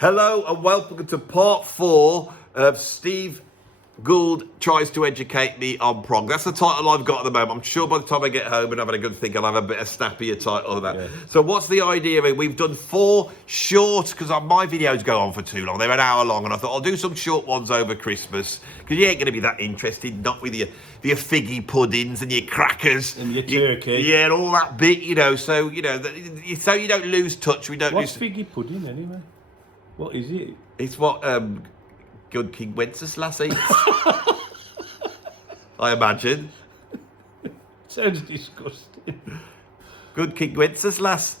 Hello and welcome to part 4 of Steve Gould Tries to Educate Me on Prog. That's the title I've got at the moment. I'm sure by the time I get home and having a good think, I'll have a bit of snappier title of that. Yeah. So what's the idea of it? We've done 4 short, because my videos go on for too long. They're an hour long, and I thought I'll do some short ones over Christmas, because you ain't going to be that interested, not with your figgy puddings and your crackers. And your turkey. Yeah, and all that bit, so, so you don't lose touch. What's figgy pudding, anyway? What is it? It's what good King Wenceslas eats. I imagine. Sounds disgusting. Good King Wenceslas.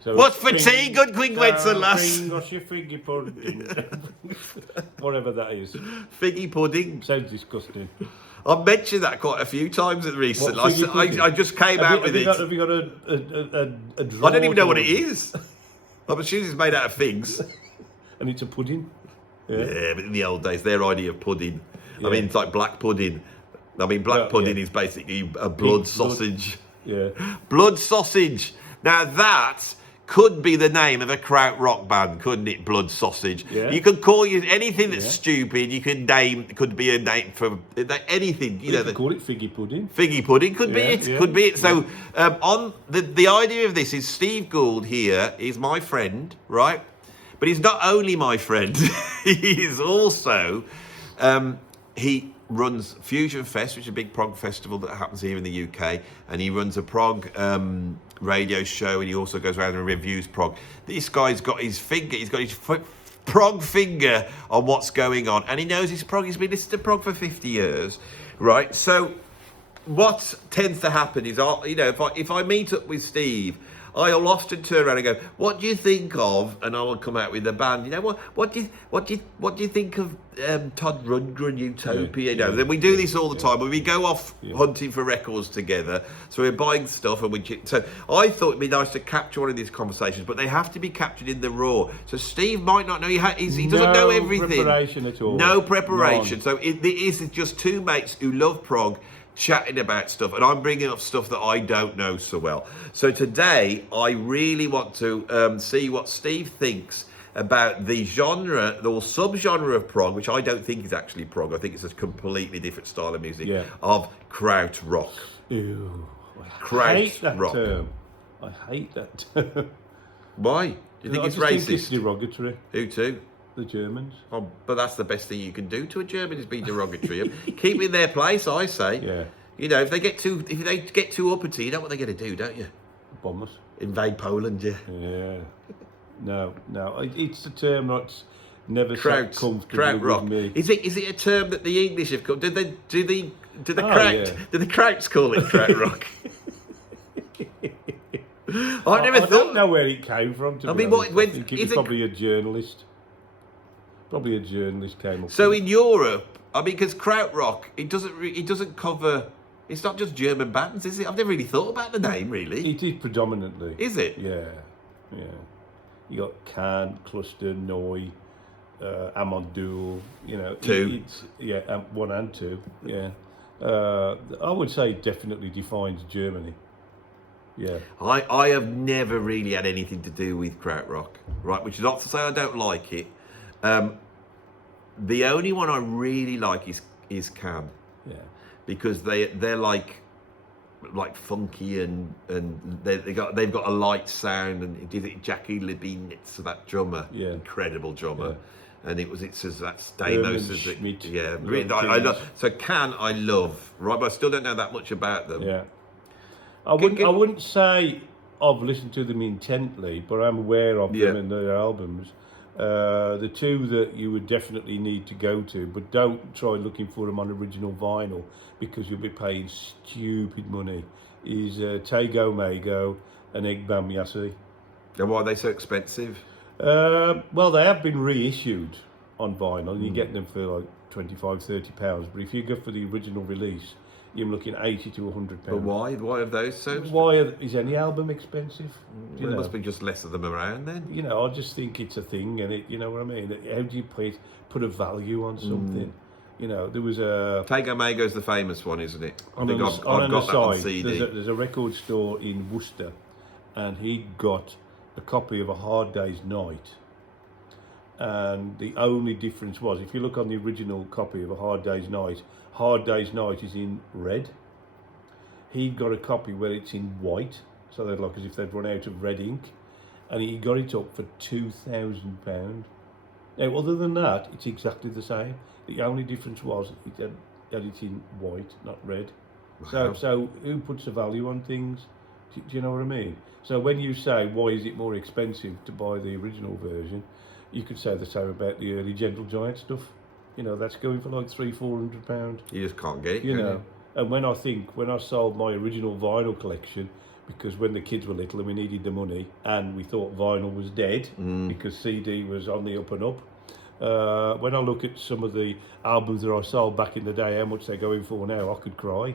So what's for tea, good King Wenceslas? Bring us your figgy pudding. Whatever that is. Figgy pudding. Sounds disgusting. I've mentioned that quite a few times recently. I just came out with it. Have you got a draw? I don't even know what it is. I'm assuming it's made out of figs. And it's a pudding? Yeah, but in the old days, their idea of pudding, I mean, it's like black pudding. I mean, black pudding is basically a blood sausage. Yeah. Blood sausage. Now, that could be the name of a Krautrock band, couldn't it? Blood sausage. Yeah. You could call you anything that's stupid. You can name. Could be a name for anything. You could call it figgy pudding. Figgy pudding could be it. Yeah. Could be it. So, on the idea of this is Steve Gould here is my friend, right? But he's not only my friend. He is also he runs Fusion Fest, which is a big prog festival that happens here in the UK, and he runs a prog radio show, and he also goes around and reviews prog. This guy's got his finger, he's got his prog finger on what's going on, and he knows his prog. He's been listening to prog for 50 years, right? So what tends to happen is, if I meet up with Steve, I'll often turn around and go, "What do you think of?" And I will come out with the band. What do you think of Todd Rundgren, Utopia? Then we do this all the time. When we go off hunting for records together, so we're buying stuff, and so I thought it'd be nice to capture one of these conversations, but they have to be captured in the raw. So Steve might not know. He doesn't know everything. No preparation at all. No preparation. None. So it is just two mates who love prog, chatting about stuff, and I'm bringing up stuff that I don't know so well. So today I really want to see what Steve thinks about the genre or subgenre of prog, which I don't think is actually prog. I think it's a completely different style of music, of Krautrock. Ew, I hate that term. I hate that term. Why? Do you think it's racist? I think it's derogatory. Who to? The Germans. Oh, but that's the best thing you can do to a German is be derogatory. Keep in their place, I say. Yeah. If they get too uppity, you know what they're going to do, don't you? Bomb us. Invade Poland, yeah. Yeah. No. It's a term that's never sat comfortably with me. Is it a term that the English have called? Do the Krauts call it Krautrock? I don't know where it came from. I think it was probably a journalist. Probably a journalist came up. So in Europe, because Krautrock, it doesn't cover. It's not just German bands, is it? I've never really thought about the name, really. It is predominantly. Is it? Yeah. You got Can, Cluster, Noi, Amondoul. 2. 1 and 2. Yeah. I would say it definitely defines Germany. Yeah. I have never really had anything to do with Krautrock, right? Which is not to say I don't like it. The only one I really like is Can. Yeah. Because they're like funky and they've got a light sound, and did it Jackie Lebinitz, that drummer, incredible drummer, and it's as that Stamos as it, really, I love. So Can I love, right? But I still don't know that much about them. Yeah. I wouldn't say I've listened to them intently, but I'm aware of them and their albums. The two that you would definitely need to go to, but don't try looking for them on original vinyl because you'll be paying stupid money, is Tego Mago and Egg Bam Yassi. And why are they so expensive? Well, they have been reissued on vinyl, and you get them for like £25-30. But if you go for the original release, you're looking at £80 to £100. But why? Why are those so? Why is any album expensive? There must be just less of them around then. I just think it's a thing, and you know what I mean. How do you put a value on something? There was a Tego Mago's the famous one, isn't it? I've got that on CD. There's a record store in Worcester, and he got a copy of A Hard Day's Night and the only difference was, if you look on the original copy of A Hard Day's Night is in red. He got a copy where it's in white, so they'd like as if they'd run out of red ink, and he got it up for £2,000. Now, other than that, it's exactly the same. The only difference was that it's in white, not red. Wow. So who puts a value on things? Do you know what I mean? So when you say, why is it more expensive to buy the original version, you could say the same about the early Gentle Giant stuff. You know, that's going for like £300-400. You just can't get it, you know. And when I sold my original vinyl collection, because when the kids were little and we needed the money, and we thought vinyl was dead because CD was on the up and up. When I look at some of the albums that I sold back in the day, how much they're going for now, I could cry,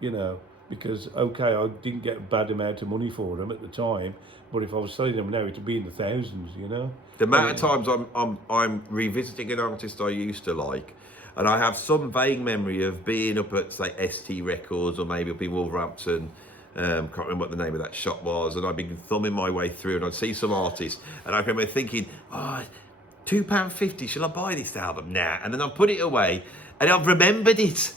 you know, because okay, I didn't get a bad amount of money for them at the time, but if I was selling them now, it'd be in the thousands, you know. The amount of times I'm revisiting an artist I used to like, and I have some vague memory of being up at, say, ST Records or maybe up in Wolverhampton. Can't remember what the name of that shop was, and I'd be thumbing my way through, and I'd see some artists, and I remember thinking, oh, £2.50, shall I buy this album now? And then I've put it away, and I've remembered it.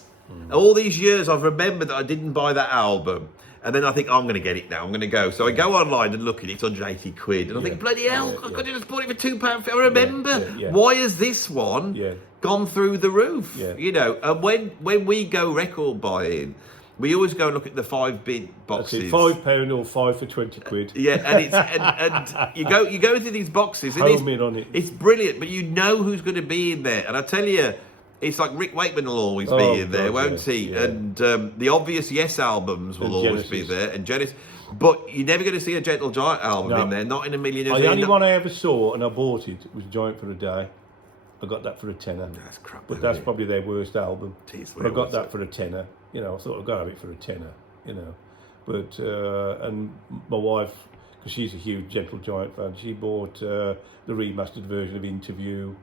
All these years, I've remembered that I didn't buy that album. And then I think, oh, I'm going to get it now, I'm going to go. So I go online and look at it, it's 180 quid. And I think, bloody hell, I could have just bought it for £2.50. I remember, why has this one gone through the roof? You know, and when we go record buying, we always go and look at the 5-bit boxes. That's it, £5 or 5 for 20 quid. Yeah, and it's and you go into these boxes, and it's brilliant, but you know who's going to be in there. And I tell you, it's like Rick Wakeman will always be in there, won't he? Yeah. And the obvious Yes albums will always be there, and Genesis. But you're never going to see a Gentle Giant album in there, not in a million years. The only one I ever saw, and I bought it, was Giant for a Day. I got that for a tenner. That's crap. But that's probably their worst album. But I got that for a tenner. You know, I thought I'd go have it for a tenner, you know. But, and my wife, because she's a huge Gentle Giant fan, she bought the remastered version of Interview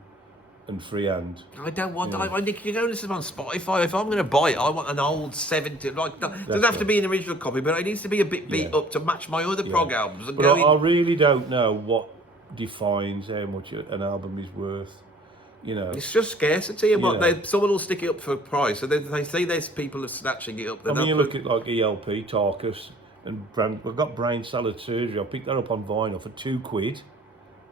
and Freehand. I don't want that. I think you go listen on Spotify. If I'm going to buy it, I want an old 70. Like, it doesn't have to be an original copy, but it needs to be a bit beat up to match my other prog albums. But I really don't know what defines how much an album is worth. You know, it's just scarcity, and someone will stick it up for a price. So they say there's people are snatching it up. I mean, you look at like ELP, Tarkus, and I've got Brain Salad Surgery. I picked that up on vinyl for £2.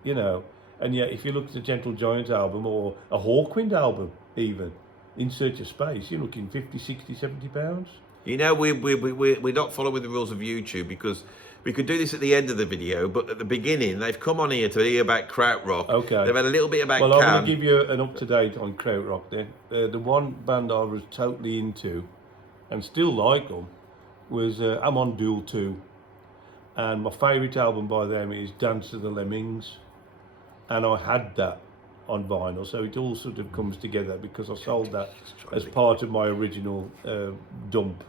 You know. And yet, if you look at the Gentle Giant album or a Hawkwind album, even In Search of Space, you're looking 50, 60, 70 pounds. You know, we're not following the rules of YouTube, because we could do this at the end of the video, but at the beginning, they've come on here to hear about Krautrock. Okay. They've had a little bit about I'm going to give you an up-to-date on Krautrock then. The one band I was totally into, and still like them, was Amon Duel 2. And my favourite album by them is Dance of the Lemmings. And I had that on vinyl, so it all sort of comes together, because I sold that as part of my original dump.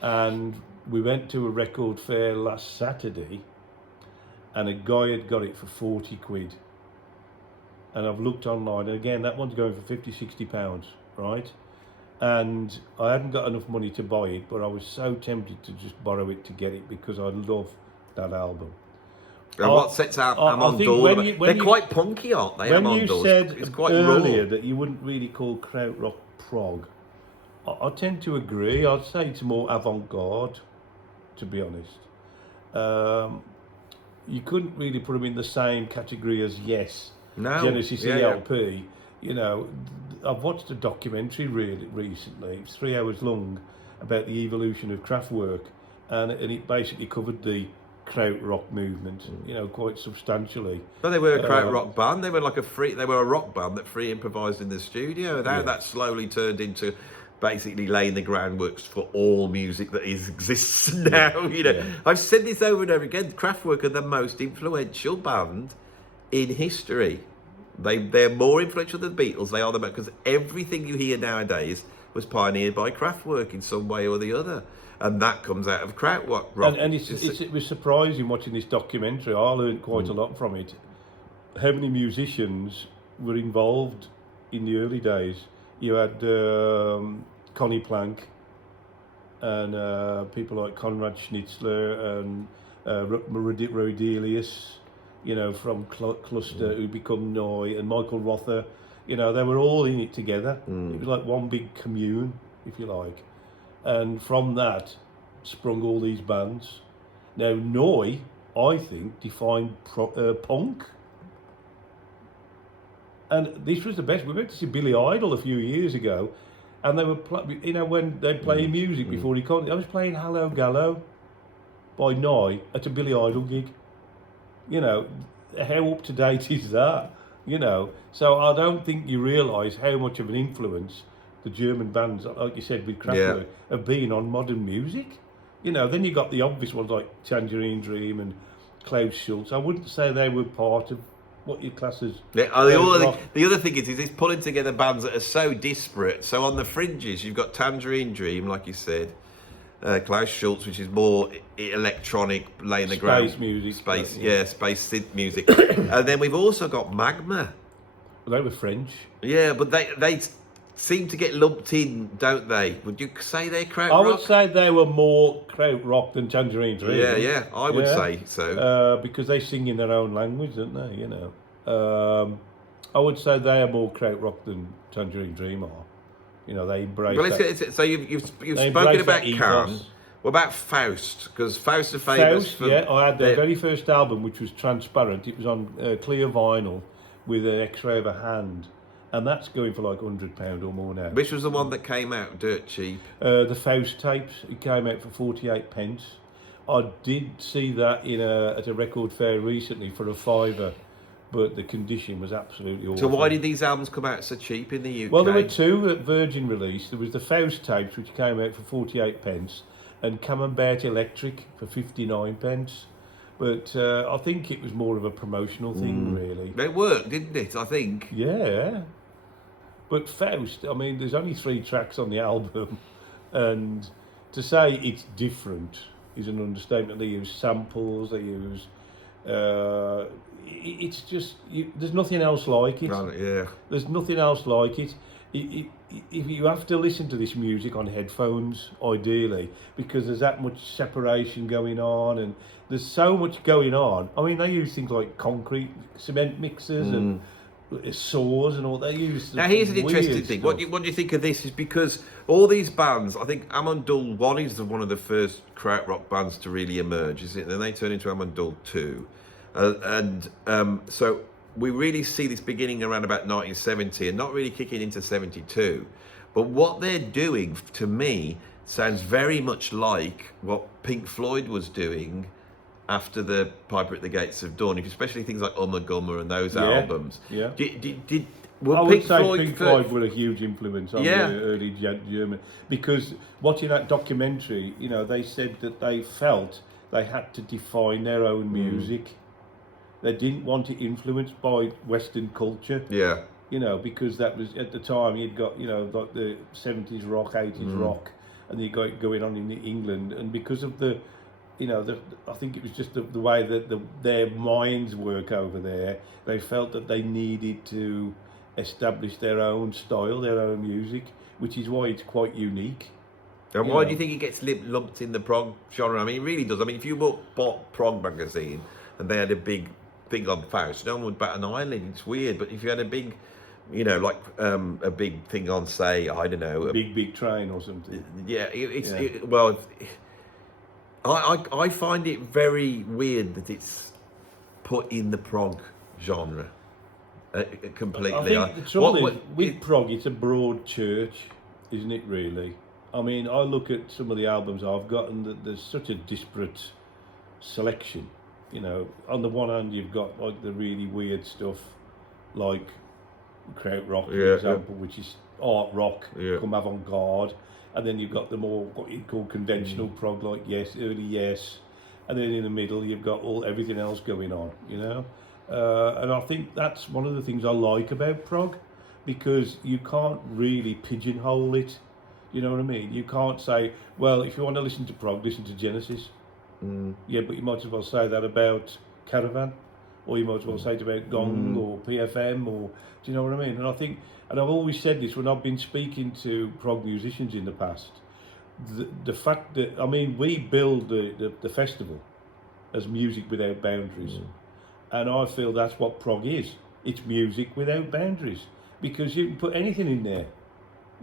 And we went to a record fair last Saturday, and a guy had got it for 40 quid. And I've looked online, and again, that one's going for 50, 60 pounds, right? And I hadn't got enough money to buy it, but I was so tempted to just borrow it to get it, because I love that album. And what sets out Amon Duel? They're quite punky, aren't they? When you said earlier that you wouldn't really call Krautrock prog, I tend to agree. I'd say it's more avant-garde, to be honest. You couldn't really put them in the same category as Yes, Genesis ELP. You know, I've watched a documentary recently. It's 3 hours long about the evolution of Kraftwerk, and it basically covered the Krautrock movement, you know, quite substantially. But they were a Krautrock band. They were like they were a rock band that free improvised in the studio. And how that slowly turned into basically laying the groundwork for all music that exists now. You know, I've said this over and over again. Kraftwerk are the most influential band in history. They're more influential than the Beatles. They are because everything you hear nowadays was pioneered by Kraftwerk in some way or the other. And that comes out of Krautrock. And it was surprising watching this documentary. I learned quite a lot from it. How many musicians were involved in the early days? You had Connie Plank and people like Konrad Schnitzler and Rodelius. you know, from Cluster, who become Noi, and Michael Rother. You know, they were all in it together. It was like one big commune, if you like. And from that sprung all these bands. Now, Noi, I think, defined punk. And this was the best. We went to see Billy Idol a few years ago, and they were, you know, when they'd play music before he called. I was playing Hello Gallo by Noi at a Billy Idol gig. You know, how up to date is that? You know, so I don't think you realise how much of an influence the German bands, like you said with Krautrock, have been on modern music. You know, then you got the obvious ones like Tangerine Dream and Klaus Schulze. I wouldn't say they were part of what your class is. The other thing is it's pulling together bands that are so disparate. So on the fringes, you've got Tangerine Dream, like you said, Klaus Schulze, which is more electronic, laying the ground. Space music. Space synth music. And then we've also got Magma. Well, they were French. Yeah, but they seem to get lumped in, don't they? Would you say they're Krautrock? I would say they were more Krautrock than Tangerine Dream. Yeah, I would say so. Because they sing in their own language, don't they? You know. I would say they are more Krautrock than Tangerine Dream are. You know, they embrace. Well, so you've spoken about Khan. What about Faust? Because Faust are famous for... Yeah, I had their very first album, which was transparent. It was on clear vinyl with an X-ray of a hand. And that's going for like £100 or more now. Which was the one that came out dirt cheap? The Faust tapes. It came out for 48 pence. I did see that at a record fair recently for a £5, but the condition was absolutely awful. So why did these albums come out so cheap in the UK? Well, there were two that Virgin released. There was the Faust tapes, which came out for 48 pence, and Camembert Electric for 59 pence. But I think it was more of a promotional thing, really. It worked, didn't it, I think? Yeah. But Faust, I mean, there's only 3 tracks on the album, and to say it's different is an understatement. They use samples, they use... it's just... there's nothing else like it. Yeah. There's nothing else like it. If you have to listen to this music on headphones, ideally, because there's that much separation going on, and there's so much going on. I mean, they use things like concrete, cement mixers, and saws and all. They use. Now, here's an interesting thing. What do you think of this? Is because all these bands, I think Amundul 1 is one of the first Krautrock bands to really emerge, is it? Then they turn into Amundul 2, so we really see this beginning around about 1970 and not really kicking into 72. But what they're doing, to me, sounds very much like what Pink Floyd was doing after the Piper at the Gates of Dawn, especially things like Gumma and those albums. Yeah. Were I would Pink say Floyd Pink Floyd were a huge influence on the early German, because watching that documentary, you know, they said that they felt they had to define their own music. They didn't want it influenced by Western culture. Yeah. You know, because that was, at the time, you'd got, you know, like the 70s rock, 80s rock, and you got it going on in England. And because of the, you know, I think it was just the way that their minds work over there, they felt that they needed to establish their own style, their own music, which is why it's quite unique. And why do you think it gets lumped in the prog genre? I mean, it really does. I mean, if you bought Prog magazine and they had a big thing on Faust, no one would bat an eyelid. It's weird. But if you had a big, you know, like a big thing on, say, I don't know, big train or something. Yeah, I find it very weird that it's put in the prog genre completely. I think the trouble is, with prog, it's a broad church, isn't it, really? I mean, I look at some of the albums I've got, and there's such a disparate selection. You know, on the one hand, you've got like the really weird stuff, like Krautrock, for example, which is art rock, come avant-garde, and then you've got the more what you call conventional prog, like early Yes, and then in the middle you've got everything else going on. You know, and I think that's one of the things I like about prog, because you can't really pigeonhole it. You know what I mean? You can't say, well, if you want to listen to prog, listen to Genesis. Yeah, but you might as well say that about Caravan, or you might as well say it about Gong or PFM, or do you know what I mean? And I think, and I've always said this when I've been speaking to prog musicians in the past, the fact that, I mean, we build the festival as Music Without Boundaries, And I feel that's what prog is. It's music without boundaries, because you can put anything in there.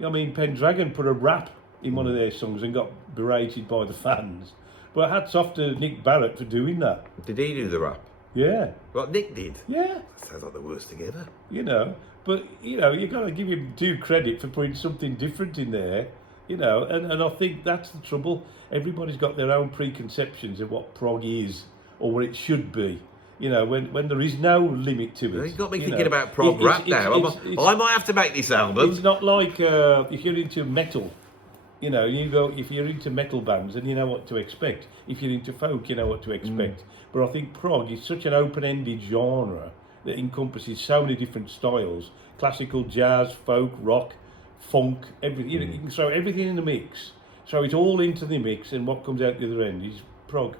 I mean, Pendragon put a rap in one of their songs and got berated by the fans. But hats off to Nick Barrett for doing that. Did he do the rap? Yeah. What Nick did? Yeah. That sounds like the worst thing ever. You know, but, you know, you've got to give him due credit for putting something different in there, you know, and I think that's the trouble. Everybody's got their own preconceptions of what prog is or what it should be. You know, when there is no limit to it. You've got me thinking about prog rap now. I might have to make this album. It's not like if you're into metal, you know, if you're into metal bands, then you know what to expect. If you're into folk, you know what to expect. But I think prog is such an open-ended genre that encompasses so many different styles: classical, jazz, folk, rock, funk, everything. You know, you can throw everything in the mix. So it's all into the mix, and what comes out the other end is prog.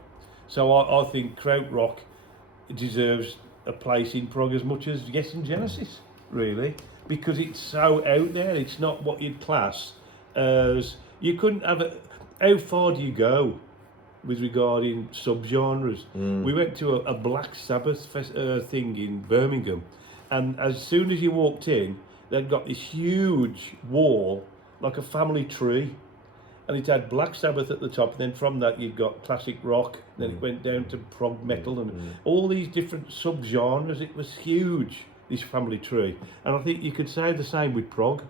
So I think Krautrock deserves a place in prog as much as Yes and Genesis, really, because it's so out there. It's not what you'd class as. You couldn't have a. How far do you go with regarding subgenres? We went to a Black Sabbath thing in Birmingham, and as soon as you walked in, they'd got this huge wall, like a family tree, and it had Black Sabbath at the top, and then from that you've got classic rock, then it went down to prog metal, and all these different subgenres. It was huge, this family tree, and I think you could say the same with prog.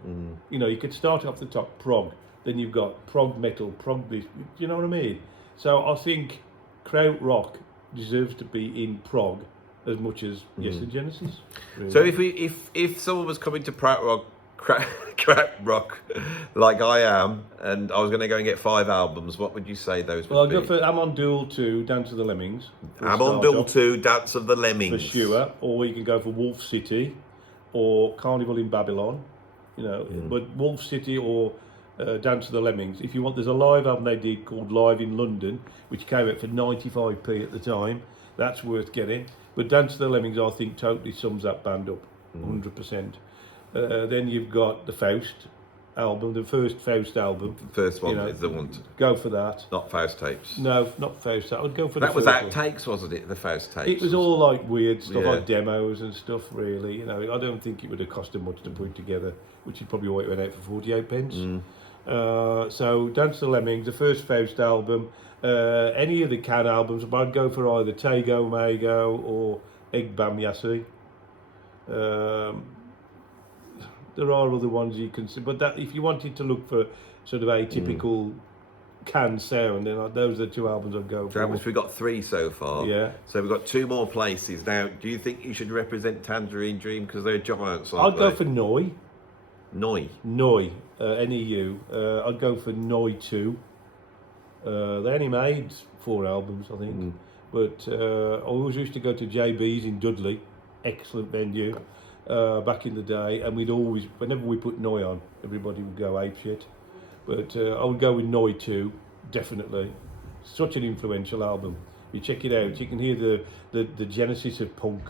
You know, you could start off the top, prog, then you've got prog metal, prog this, you know what I mean? So I think Krautrock deserves to be in prog as much as Yes and Genesis. Really. So if someone was coming to Krautrock like I am, and I was going to go and get 5 albums, what would you say those would be? Well, I'll go for Amon Duel 2, Dance of the Lemmings. Amon Duel 2, Dance of the Lemmings. For sure. Or you can go for Wolf City or Carnival in Babylon, you know. But Wolf City or Dance of the Lemmings. If you want, there's a live album they did called Live in London, which came out for 95p at the time. That's worth getting. But Dance of the Lemmings, I think, totally sums that band up, 100%. Then you've got the Faust album, the first Faust album. The first one is the one. Go for that. Not Faust tapes. No, not Faust. I would go for that. The That was first one. outtakes, wasn't it? The Faust tapes. It was all like weird stuff, like demos and stuff. Really, you know, I don't think it would have cost them much to put it together, which is probably why it went out for 48 pence. So Dance of the Lemmings, the first Faust album, any of the Can albums, but I'd go for either Tego Mago or Egg Bam Yassi. There are other ones you can see, but that if you wanted to look for sort of atypical Can sound, then those are the 2 albums I'd go for. We've got 3 so far. Yeah. So we've got 2 more places now. Do you think you should represent Tangerine Dream because they're giants? I'd go for Noi. Noi. Neu. I'd go for Noi 2. They only made 4 albums, I think. But I always used to go to JB's in Dudley, excellent venue, back in the day, and we'd always, whenever we put Noi on, everybody would go apeshit. But I would go with Noi 2, definitely. Such an influential album. You check it out, you can hear the genesis of punk,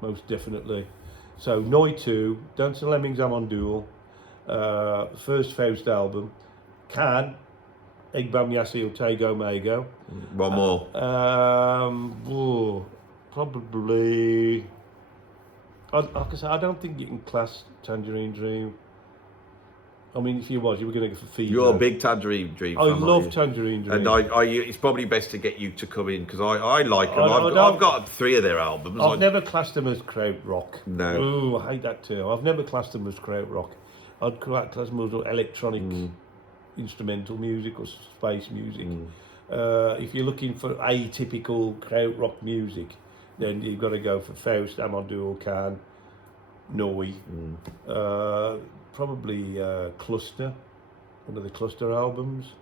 most definitely. So Noi 2, Dance of the Lemmings, Amon Duel, first Faust album, Can, Egg Bam Yassi or Tego Mago. One more. Probably. Like I say, I don't think you can class Tangerine Dream. I mean, if you were going to go for feedback. You're a big Tangerine Dream fan. I love Tangerine Dream. And it's probably best to get you to come in because I like them. I've got 3 of their albums. I've never classed them as Krautrock. No. Ooh, I hate that too. I've never classed them as Krautrock. I'd class them as electronic instrumental music or space music. If you're looking for atypical Krautrock music, then you've got to go for Faust, Amon Duel, Can, Noi. Probably Cluster, one of the Cluster albums.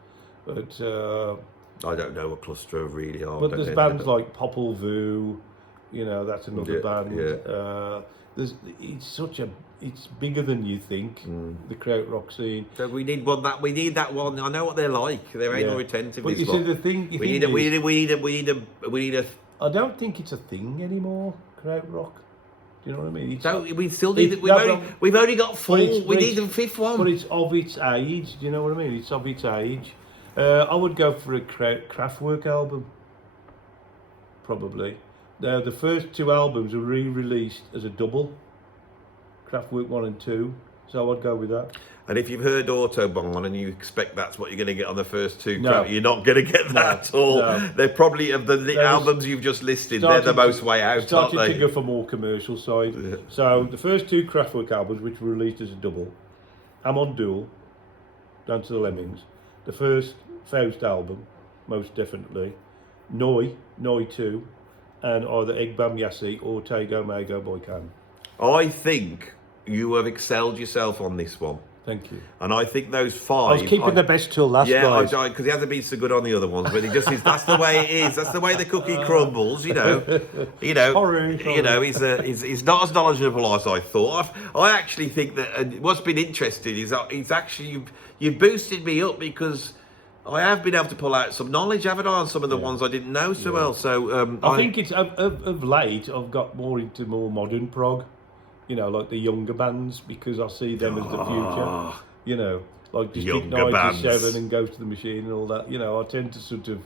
But I don't know what Cluster really are. But there's bands like Popol Vuh, you know, that's another band. It's bigger than you think, the Krautrock scene. So we need that one. I know what they're like. They're anal retentive. But you see, the thing. We need a. I don't think it's a thing anymore, Krautrock. Do you know what I mean? We still need it. We've only got 4. We need the 5th one. But it's of its age. Do you know what I mean? It's of its age. I would go for a Kraftwerk album, probably. Now, the first 2 albums were re-released as a double, Kraftwerk 1 and 2, so I'd go with that. And if you've heard Autobahn and you expect that's what you're going to get on the first 2, No. you're not going to get that at all. No. They're probably, of the albums you've just listed, they're the most way out, aren't Starting they? to go for more commercial side. Yeah. So the first 2 Kraftwerk albums, which were released as a double, Amon Duel, Down to the Lemmings, the first Faust album, most definitely, Noi 2, and either Egbam Yassi or Tego Mago Boykan. I think you have excelled yourself on this one. Thank you. And I think those 5... I was keeping the best till last, guys. Yeah, because he hasn't been so good on the other ones, but he just is. That's the way it is. That's the way the cookie crumbles, you know. Sorry. You know, he's not as knowledgeable as I thought. I actually think that what's been interesting is he's actually you've boosted me up because I have been able to pull out some knowledge, haven't I, on some of the ones I didn't know so well. So I think it's of late I've got more into more modern prog. You know, like the younger bands, because I see them as the future. You know, like District 97 and Ghost of the Machine and all that. You know, I tend to sort of,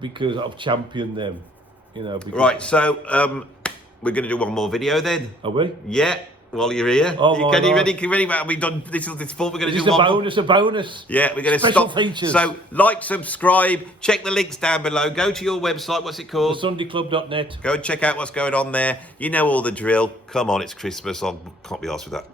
because I've championed them. You know. Right, so we're going to do one more video then. Are we? Yeah. While you're here, oh, you ready? We've done this full. We're going to do one bonus. A bonus. Yeah, we're going to Special stop. features. So, like, subscribe, check the links down below. Go to your website. What's it called? thesundayclub.net. Go and check out what's going on there. You know all the drill. Come on, it's Christmas. I can't be arsed with that.